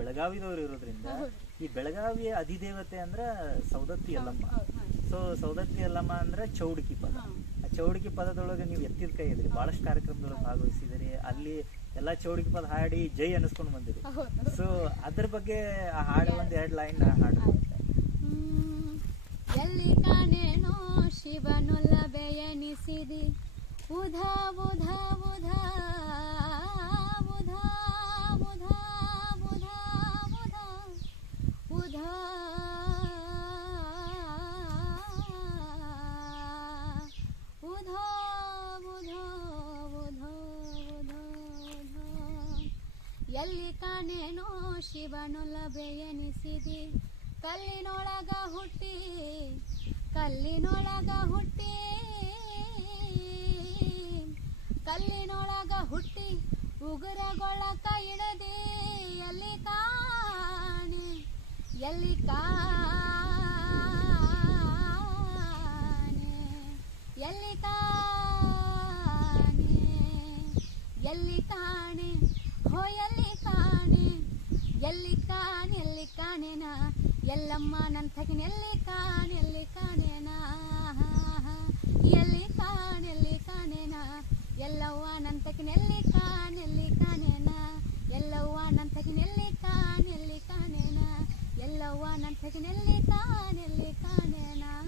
ಬೆಳಗಾವಿದವ್ರು ಇರೋದ್ರಿಂದ ಈ ಬೆಳಗಾವಿಯ ಅಧಿದೇವತೆ ಅಂದ್ರ ಸೌದತ್ತಿ ಯಲ್ಲಮ್ಮ ಸೊ ಸೌದತ್ತಿ ಯಲ್ಲಮ್ಮ ಅಂದ್ರೆ ಚೌಡಕಿ ಪದ. ಆ ಚೌಡಕಿ ಪದದೊಳಗೆ ನೀವು ಎತ್ತಿದ ಕೈ ಇದ್ರಿ. ಬಹಳಷ್ಟು ಕಾರ್ಯಕ್ರಮದೊಳಗೆ ಭಾಗವಹಿಸಿದಿರಿ. ಅಲ್ಲಿ ಎಲ್ಲಾ ಚೌಡಕಿ ಪದ ಹಾಡಿ ಜೈ ಅನಿಸ್ಕೊಂಡು ಬಂದಿರಿ. ಸೊ ಅದ್ರ ಬಗ್ಗೆ ಆ ಹಾಡು ಒಂದ್ ಎರಡ್ ಲೈನ್ ಹಾಡು. ಎಲ್ಲಿ ಕಾಣೇನೋ ಶಿವನೊಲ್ಲ ಬೆಯನಿಸಿದಿ ಉಧ ಉಧ ಉಧ ಉಧ ಎಲ್ಲಿ ಕಾಣೇನೋ ಶಿವನೊಲ್ಲ ಎನಿಸಿದಿ? ಕಲ್ಲಿನೊಳಗ ಹುಟ್ಟಿ ಕಲ್ಲಿನೊಳಗ ಹುಟ್ಟಿ. ಕಲ್ಲಿನೊಳಗ ಹುಟ್ಟಿ ಉಗುರಗೊಳಕ ಇಡದೆ ಎಲ್ಲಿ ಕಾಣೆ ಎಲ್ಲಿ ಕಾಣೆ ಎಲ್ಲಿ ಕಾಣೆ ಎಲ್ಲಿ ಕಾಣೆ? ಹೋ ಎಲ್ಲಿ ಕಾಣೆ? ಎಲ್ಲಿ ಕಾಣೆ? ಎಲ್ಲಿ ಎಲ್ಲಮ್ಮ ನನ್ನ ತಗಿನ ಎಲ್ಲಿ ಕಾಣೆ? ಎಲ್ಲಿ ಕಾಣೆನಾ? ಎಲ್ಲಿ ಕಾಣೆ? ಎಲ್ಲಿ ಕಾಣೆನಾ? ಎಲ್ಲವ್ವ ನನ್ನ ಎಲ್ಲಿ ಕಾಣೆ? ಎಲ್ಲಿ ಕಾಣೆನಾ? ಎಲ್ಲವ್ವ ನನ್ನ ಎಲ್ಲಿ ಕಾಣೆ? ಎಲ್ಲಿ ಕಾಣೆನಾ? ಎಲ್ಲವ್ವ ನನ್ನ ಎಲ್ಲಿ ಕಾಣೆ? ಎಲ್ಲಿ ಕಾಣೆನಾ?